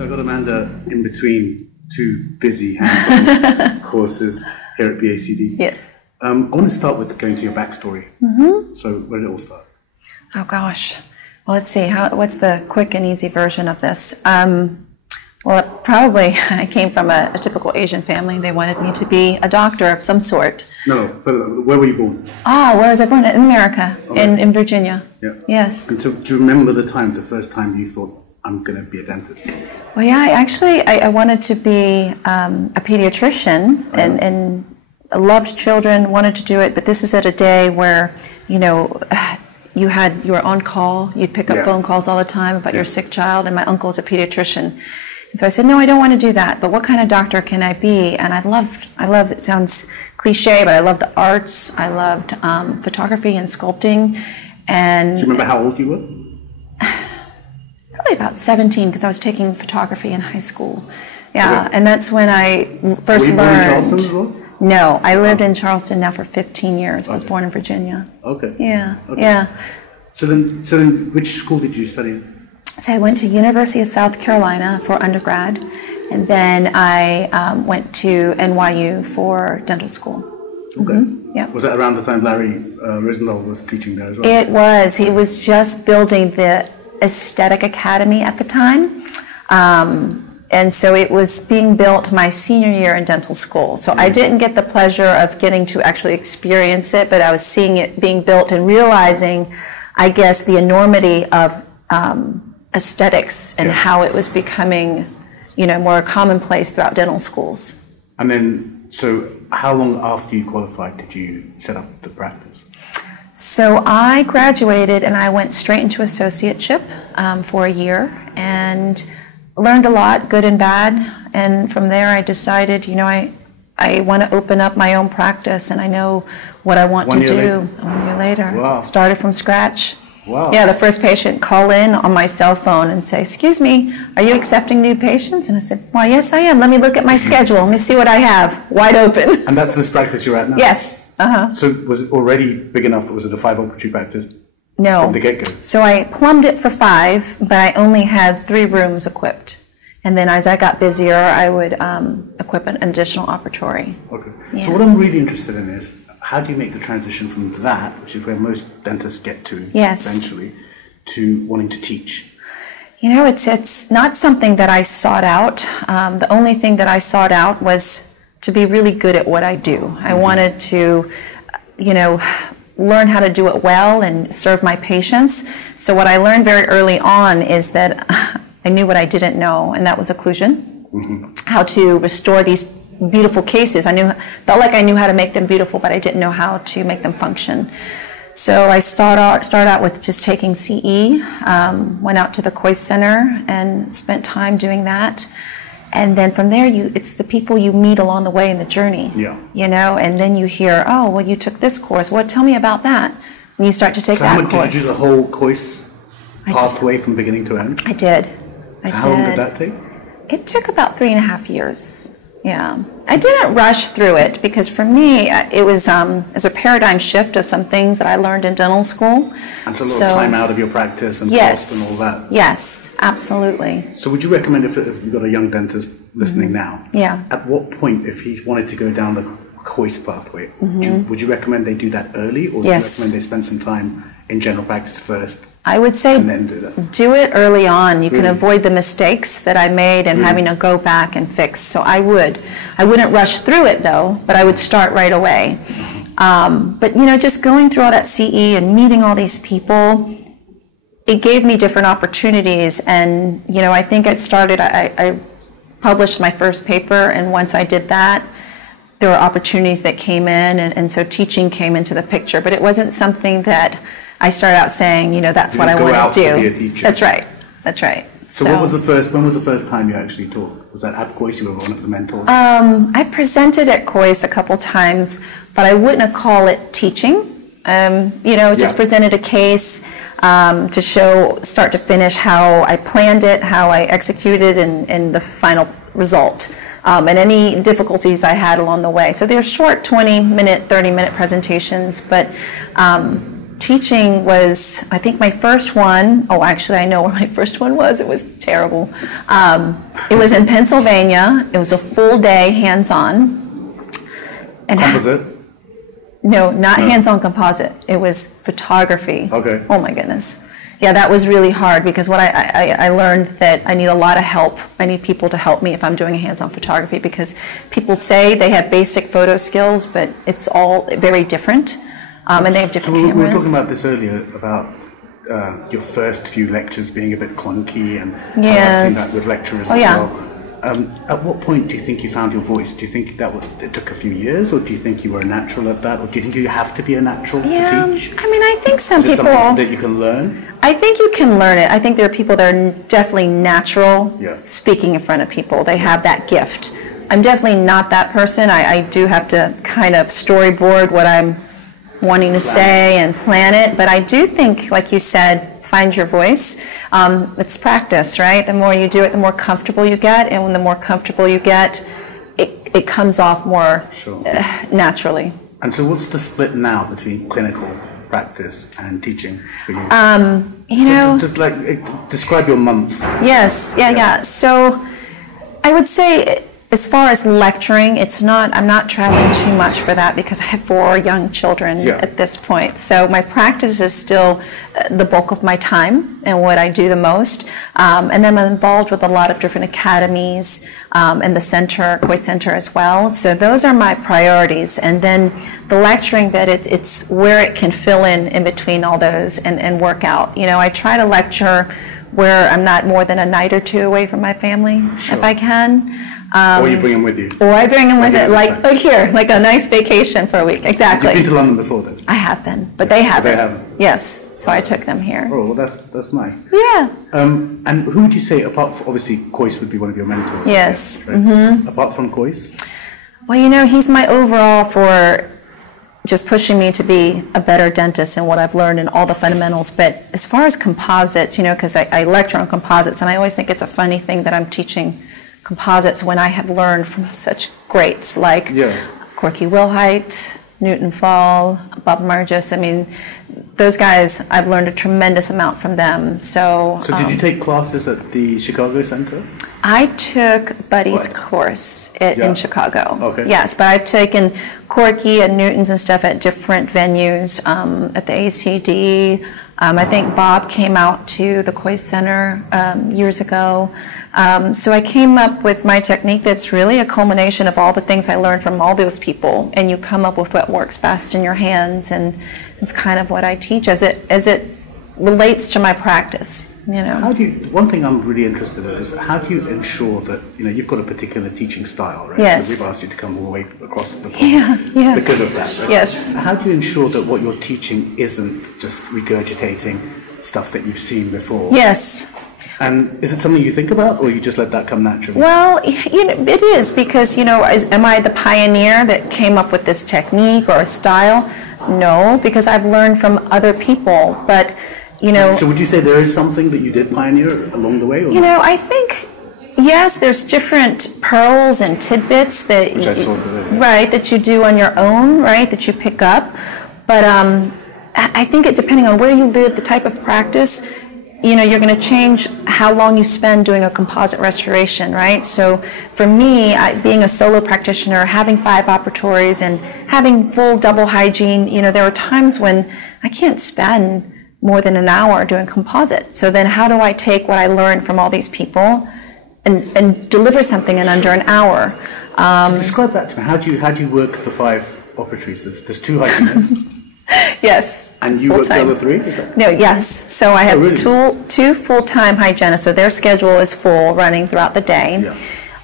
So I got Amanda in between two busy hands-on courses here at BACD. Yes. I want to start with going to your backstory. So where did it all start? Oh gosh. Well, let's see. What's the quick and easy version of this? Well, probably I came from a typical Asian family. They wanted me to be a doctor of some sort. No, where were you born? Oh, where was I born? In America, in Virginia. Yeah. Yes. And so, do you remember the first time you thought, I'm going to be a dentist? Well, yeah, I wanted to be a pediatrician and I loved children, wanted to do it, but this is at a day where, you were on call, you'd pick up phone calls all the time about your sick child, and my uncle's a pediatrician. And so I said, no, I don't want to do that, but what kind of doctor can I be? And I love, it sounds cliche, but I loved the arts, I loved photography and sculpting. And do you remember how old you were? Probably about 17, because I was taking photography in high school. Yeah, and that's when I first learned. Were you born in Charleston as well? No, I lived in Charleston now for 15 years. I was born in Virginia. Okay. Yeah, okay. yeah. So then, which school did you study in? So I went to University of South Carolina for undergrad, and then I went to NYU for dental school. Okay. Yeah. Was that around the time Larry Risendahl was teaching there as well? It was. He was just building the Aesthetic Academy at the time. And so it was being built my senior year in dental school. So I didn't get the pleasure of getting to actually experience it, but I was seeing it being built and realizing, I guess, the enormity of aesthetics and how it was becoming, more commonplace throughout dental schools. And then, so how long after you qualified did you set up the practice? So I graduated and I went straight into associateship for a year and learned a lot, good and bad. And from there I decided, I want to open up my own practice and I know what I want to do. 1 year later. Wow. Started from scratch. Wow. Yeah, the first patient call in on my cell phone and say, excuse me, are you accepting new patients? And I said, well, yes, I am. Let me look at my schedule. Let me see what I have. Wide open. And that's this practice you're at now? Yes. So was it already big enough? Was it a 5 operatory practice? No. From the get-go? So I plumbed it for 5, but I only had 3 rooms equipped. And then as I got busier, I would equip an additional operatory. Okay. Yeah. So what I'm really interested in is, how do you make the transition from that, which is where most dentists get to eventually, to wanting to teach? It's not something that I sought out. The only thing that I sought out was to be really good at what I do. I wanted to, learn how to do it well and serve my patients. So what I learned very early on is that I knew what I didn't know, and that was occlusion. How to restore these beautiful cases. Felt like I knew how to make them beautiful, but I didn't know how to make them function. So I started out with just taking CE, went out to the Coy Center and spent time doing that. And then from there, it's the people you meet along the way in the journey. Yeah. And then you hear, oh, well, you took this course. Well, tell me about that. And you start to take that course. So did you do the whole course pathway from beginning to end? I did. How long did that take? It took about 3.5 years. Yeah. I didn't rush through it because for me, it was as a paradigm shift of some things that I learned in dental school. And so a lot of time out of your practice and cost and all that. Yes, absolutely. So would you recommend, if you've got a young dentist listening now, at what point, if he wanted to go down the COIS pathway, would you recommend they do that early, or would you recommend they spend some time in general practice first? I would say and then do that. Do it early on. You can avoid the mistakes that I made and having to go back and fix. So I wouldn't rush through it though, but I would start right away. But just going through all that CE and meeting all these people, it gave me different opportunities. And I think I published my first paper, and once I did that, there were opportunities that came in, and so teaching came into the picture. But it wasn't something that I started out saying, that's what I want to do. To be a teacher. That's right. That's right. So when was the first time you actually taught? Was that at COIS? You were one of the mentors? I presented at COIS a couple times, but I wouldn't call it teaching. Just presented a case to show start to finish how I planned it, how I executed, and the final result. And any difficulties I had along the way. So they're short 20-minute, 30-minute presentations, but teaching was, I think my first one, oh, actually, I know where my first one was. It was terrible. It was in Pennsylvania. It was a full day hands-on. Composite? No, not hands-on composite. It was photography. Okay. Oh, my goodness. Yeah, that was really hard because what I learned that I need a lot of help. I need people to help me if I'm doing a hands-on photography because people say they have basic photo skills, but it's all very different. And they have different cameras. We were talking about this earlier, about your first few lectures being a bit clunky, and I've seen that with lecturers as well. At what point do you think you found your voice? Do you think that it took a few years, or do you think you were a natural at that, or do you think you have to be a natural to teach? I mean, I think some people... Is it something that you can learn? I think you can learn it. I think there are people that are definitely natural speaking in front of people. They have that gift. I'm definitely not that person. I do have to kind of storyboard what I'm wanting to say and plan it. But I do think, like you said, find your voice. It's practice, right? The more you do it, the more comfortable you get. And when the more comfortable you get, it comes off more naturally. And so what's the split now between clinical practice and teaching for you? You know... describe your month. Yes, yeah. So I would say... As far as lecturing, I'm not traveling too much for that because I have 4 young children at this point. So my practice is still the bulk of my time and what I do the most. And then I'm involved with a lot of different academies and the center, Koi Center as well. So those are my priorities. And then the lecturing bit, it's where it can fill in between all those and work out. You know, I try to lecture where I'm not more than a night or 2 away from my family, if I can. Or you bring them with you. Or I bring them with it, like here, like a nice vacation for a week. Exactly. You've been to London before then? I have been, but they haven't. They haven't? Yes, so I took them here. Oh, well, that's nice. Yeah. And who would you say, apart from, obviously, Kois would be one of your mentors? Yes. Guess, right? Apart from Kois? Well, you know, he's my overall for just pushing me to be a better dentist and what I've learned and all the fundamentals. But as far as composites, you know, because I lecture on composites, and I always think it's a funny thing that I'm teaching composites when I have learned from such greats like Corky Wilhite, Newton Fall, Bob Margis. I mean, those guys, I've learned a tremendous amount from them. So did you take classes at the Chicago Center? I took Buddy's course in Chicago. Okay. Yes, but I've taken Corky and Newton's and stuff at different venues, at the ACD. I think Bob came out to the Koi Center years ago. So I came up with my technique that's really a culmination of all the things I learned from all those people, and you come up with what works best in your hands, and it's kind of what I teach as it relates to my practice. You know. One thing I'm really interested in is how do you ensure that, you know, you've got a particular teaching style, right? Yes. So we've asked you to come all the way across the pond because of that, right? Yes. How do you ensure that what you're teaching isn't just regurgitating stuff that you've seen before? Yes. And is it something you think about, or you just let that come naturally? Well, you know, it is because, you know, am I the pioneer that came up with this technique or a style? No, because I've learned from other people, but... You know, so would you say there is something that you did pioneer along the way? Or you know, I think, yes, there's different pearls and tidbits that which I saw today. Right, that you do on your own, right, that you pick up. But I think it, depending on where you live, the type of practice, you know, you're going to change how long you spend doing a composite restoration, right? So for me, being a solo practitioner, having 5 operatories and having full double hygiene, you know, there are times when I can't spend more than an hour doing composite. So then how do I take what I learned from all these people and deliver something in under an hour? So describe that to me. How do you work the 5 operatories? There's 2 hygienists. Yes. And you work the other 3? Is that... No, yes. So I have 2 full-time hygienists. So their schedule is full, running throughout the day. Yeah.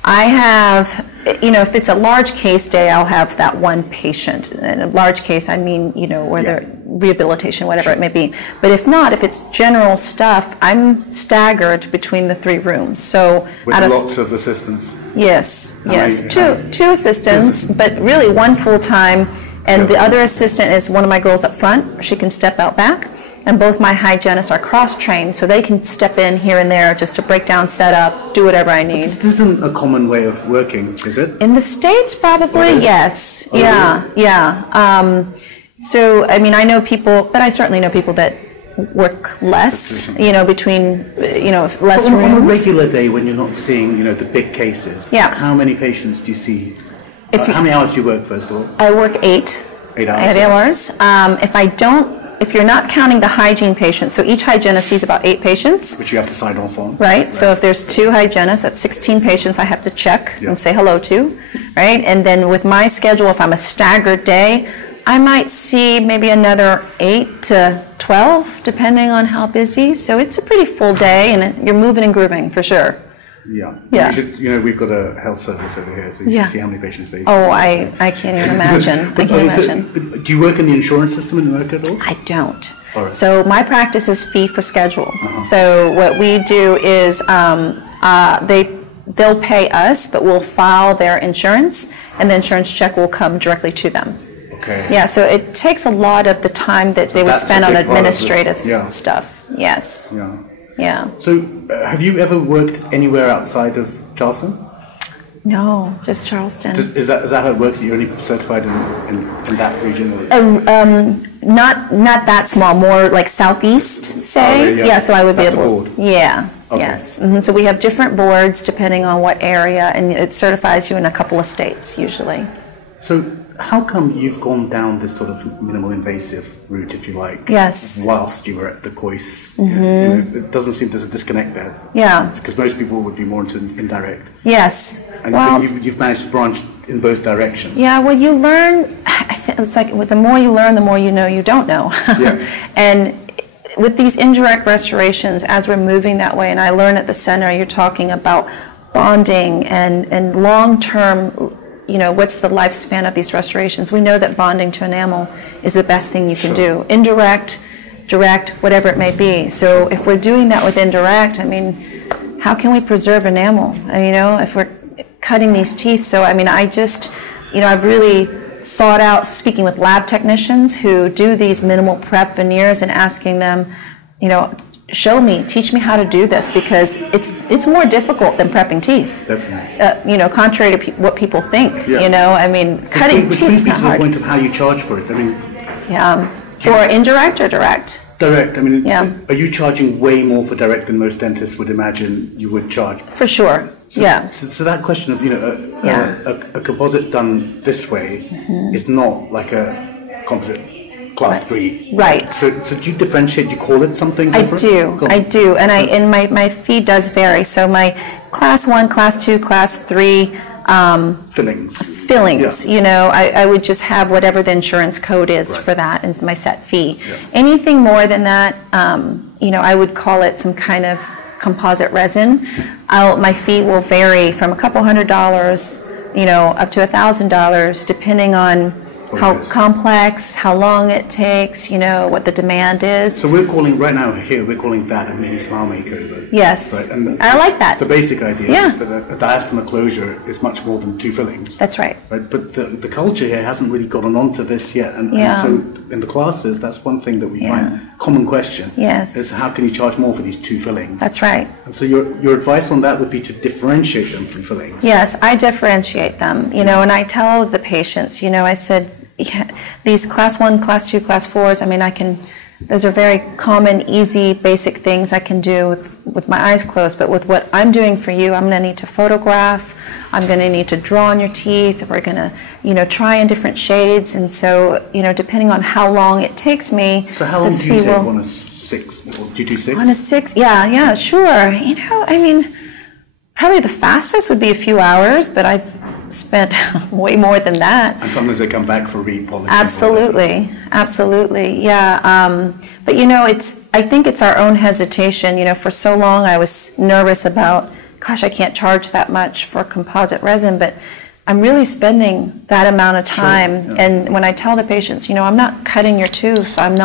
I have, you know, if it's a large case day, I'll have that one patient. And a large case, I mean, you know, where they're rehabilitation, whatever it may be. But if not, if it's general stuff, I'm staggered between the 3 rooms. So with lots of assistants. Yes, two assistants, but really 1 full-time, and the other assistant is one of my girls up front. She can step out back. And both my hygienists are cross-trained, so they can step in here and there just to break down setup, do whatever I need. This isn't a common way of working, is it? In the States, probably, yes. Oh, yeah, really? yeah. So, I mean, I know people, but I certainly know people that work less, between, less so rooms. On a regular day when you're not seeing, the big cases, how many patients do you see? How many hours do you work, first of all? I work 8. 8 hours? 8 hours. If you're not counting the hygiene patients, so each hygienist sees about 8 patients. Which you have to sign off on. Right. So if there's 2 hygienists, that's 16 patients I have to check and say hello to. Right. And then with my schedule, if I'm a staggered day, I might see maybe another 8 to 12, depending on how busy. So it's a pretty full day, and you're moving and grooving for sure. Yeah. We've got a health service over here, so you should see how many patients they see. Oh, I can't even imagine. Do you work in the insurance system in America at all? I don't. All right. So my practice is fee for schedule. So what we do is they'll pay us, but we'll file their insurance, and the insurance check will come directly to them. Okay. Yeah, so it takes a lot of the time that they would spend on administrative stuff. Yes. Yeah. So, have you ever worked anywhere outside of Charleston? No, just Charleston. Is that how it works? You're only certified in that region? Not that small. More like southeast, say. Yeah. So I would be able. The board. Yeah. Okay. Yes. So we have different boards depending on what area, and it certifies you in a couple of states usually. So, how come you've gone down this sort of minimal invasive route, if you like? Yes. Whilst you were at the COIS, it doesn't seem there's a disconnect there. Yeah. Because most people would be more into indirect. And you've managed to branch in both directions. Yeah. Well, you learn. It's like the more you learn, the more you know you don't know. And with these indirect restorations, as we're moving that way, and I learn at the center, you're talking about bonding and long-term. What's the lifespan of these restorations? We know that bonding to enamel is the best thing you can do. Indirect, direct, whatever it may be. So if we're doing that with indirect, I mean, how can we preserve enamel? If we're cutting these teeth. So, I mean, I've really sought out speaking with lab technicians who do these minimal prep veneers and asking them, teach me how to do this, because it's more difficult than prepping teeth. Definitely. Contrary to what people think. I mean, cutting teeth is not hard. Which brings me to the point of how you charge for it. I mean, for indirect or direct? Direct. I mean, are you charging way more for direct than most dentists would imagine you would charge? For sure. So that question of a composite done this way is not like a composite. Class 3. Right. So do you differentiate? Do you call it something different? I do. And my fee does vary. So my class 1, class 2, class 3 fillings. I would just have whatever the insurance code is for that as my set fee. Anything more than that, I would call it some kind of composite resin. My fee will vary from a couple $100, up to $1,000, depending on how complex, how long it takes, what the demand is. So we're calling that a mini smile makeover. Yes. Right? And I like that. The basic idea is that a diastema closure is much more than 2 fillings. That's right. But the culture here hasn't really gotten onto this yet. And so in the classes, that's one thing that we find common question. Yes. Is how can you charge more for these 2 fillings? That's right. And so your advice on that would be to differentiate them from fillings. Yes, I differentiate them, and I tell the patients, I said, these class 1, class 2, class 4s, I mean, those are very common, easy, basic things I can do with my eyes closed, but with what I'm doing for you, I'm going to need to photograph, I'm going to need to draw on your teeth, we're going to, try in different shades, and so, depending on how long it takes me. So how long do you take on a 6? Do you do 6? On a 6, yeah, sure. I mean, probably the fastest would be a few hours, but I've spent way more than that. And sometimes they come back for repolishing. Absolutely, yeah. But I think it's our own hesitation. For so long I was nervous about, gosh, I can't charge that much for composite resin, but I'm really spending that amount of time. And when I tell the patients, I'm not cutting your tooth, I'm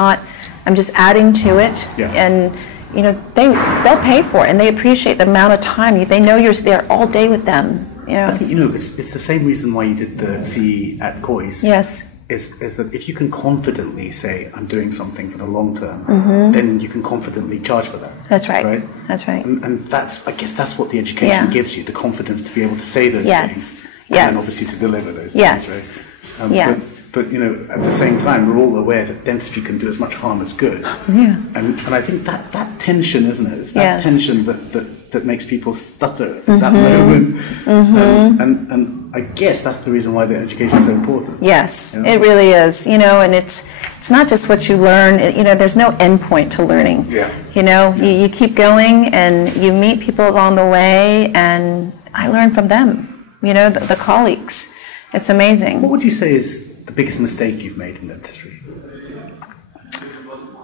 just adding to it, and they'll pay for it, and they appreciate the amount of time. They know you're there all day with them. I think, it's the same reason why you did the Seay at COIS. Yes. Is that if you can confidently say, I'm doing something for the long term, then you can confidently charge for that. That's right. That's right. And I guess that's what the education gives you, the confidence to be able to say those things. And then obviously to deliver those things, right? Yes. But, you know, at the same time, we're all aware that dentistry can do as much harm as good. Yeah. And I think that tension, isn't it? It's that tension that makes people stutter at that moment. And I guess that's the reason why the education is so important. Yes, it really is. You know, and it's not just what you learn. You know, there's no end point to learning. Yeah. You know, you keep going and you meet people along the way, and I learn from them. You know, the colleagues. It's amazing. What would you say is the biggest mistake you've made in dentistry?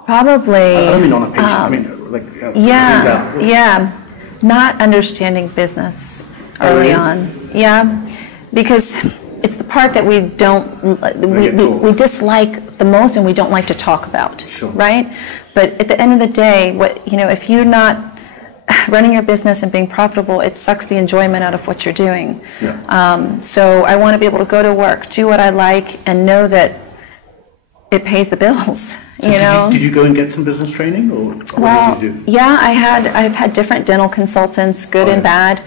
Probably. I don't mean on a patient. I mean, like, not understanding business early on. Yeah, because it's the part that we don't, we dislike the most, and we don't like to talk about. Sure. Right? But at the end of the day, if you're not running your business and being profitable, it sucks the enjoyment out of what you're doing. Yeah. So I want to be able to go to work, do what I like, and know that it pays the bills. So did you go and get some business training, or what did you do? Yeah, I've had different dental consultants, good and bad.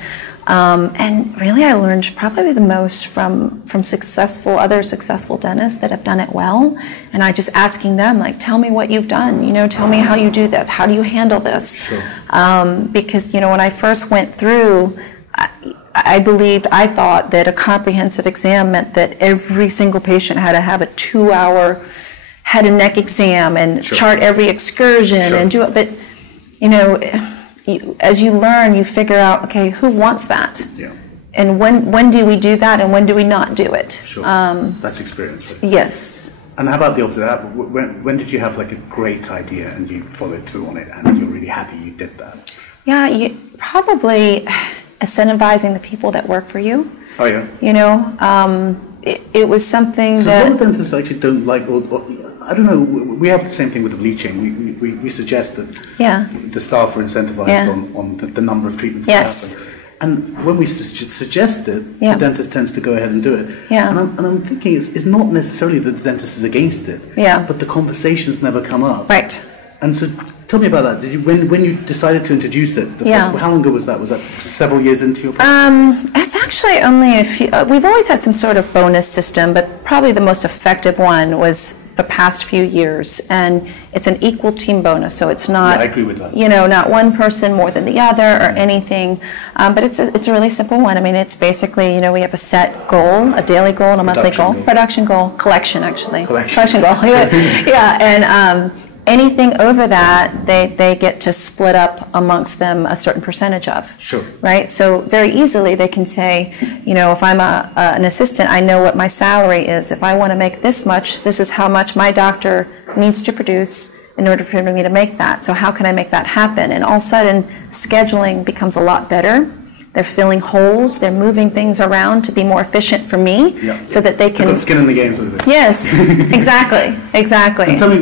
And really, I learned probably the most from other successful dentists that have done it well. And I just asking them, like, tell me what you've done. You know, tell me how you do this. How do you handle this? Sure. Because, you know, when I first went through, I thought that a comprehensive exam meant that every single patient had to have a 2-hour head and neck exam and chart every excursion and do it. But, you know, as you learn, you figure out, okay, who wants that? Yeah. And when do we do that, and when do we not do it? Sure. That's experience. Right? Yes. And how about the opposite? When did you have like a great idea and you followed through on it and you're really happy you did that? Yeah, probably incentivizing the people that work for you. Oh, yeah. You know, it was something that... So a lot of dentists actually don't like... Or, I don't know, we have the same thing with the bleaching. We suggest that the staff are incentivized on the number of treatments that happen. And when we suggest it, the dentist tends to go ahead and do it. Yeah. And I'm thinking it's not necessarily that the dentist is against it, but the conversations never come up. Right. And so tell me about that. When you decided to introduce it, how long ago was that? Was that several years into your practice? It's actually only a few. We've always had some sort of bonus system, but probably the most effective one was the past few years, and it's an equal team bonus, so it's not, I agree with that. You know, not one person more than the other or anything, but it's a really simple one. I mean, it's basically, you know, we have a set goal, a daily goal and a monthly goal, production goal, collection actually, collection goal, and anything over that, they get to split up amongst them a certain percentage of. Sure. Right? So very easily they can say, you know, if I'm an assistant, I know what my salary is. If I want to make this much, this is how much my doctor needs to produce in order for me to make that. So how can I make that happen? And all of a sudden, scheduling becomes a lot better. They're filling holes. They're moving things around to be more efficient for me, so that they can. They've got skin in the game, sort of thing. Yes, exactly. And tell me,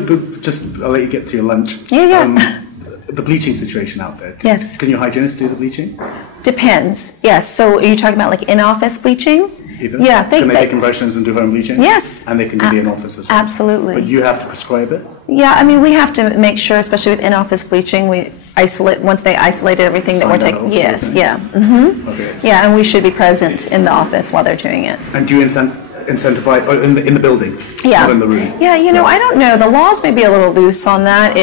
I'll let you get to your lunch. Yeah. The bleaching situation out there. Yes. Can your hygienist do the bleaching? Depends. Yes. So are you talking about like in-office bleaching? Either. Yeah. Can they take impressions and do home bleaching? Yes. And they can do the in-office as well? Absolutely. But you have to prescribe it? Yeah, I mean, we have to make sure, especially with in-office bleaching, we isolate, once they isolated everything that we're taking. Yes, Okay. Yeah, and we should be present in the office while they're doing it. And do you incentivize in the building? Yeah. Not in the room? Yeah, you know, I don't know. The laws may be a little loose on that.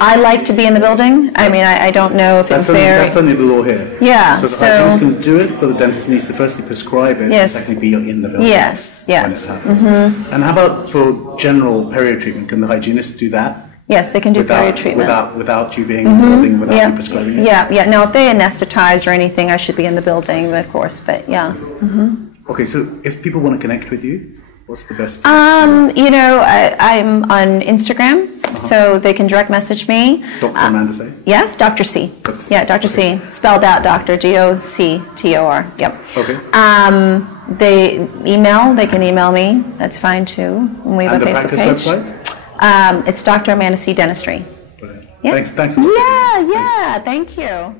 I like to be in the building. I mean, I don't know if it's fair. That's only the law here. Yeah. So the hygienist can do it, but the dentist needs to firstly prescribe it, and secondly be in the building. Yes. And how about for general perio treatment? Can the hygienist do that? Yes, they can do perio treatment. Without you being in the building, without you prescribing it? Yeah. Now, if they anesthetize or anything, I should be in the building, of course, but yeah. Okay, so if people want to connect with you, what's the best? You know, I'm on Instagram, so they can direct message me. Dr. Amanda Seay? Yes, Dr. C. Dr. C. Spelled out Dr. Doctor. Yep. Okay. They can email me. That's fine too. And we have a Facebook page. And the practice website? It's Dr. Amanda C. Dentistry. Brilliant. Yeah. Thanks a lot. Yeah, thank you.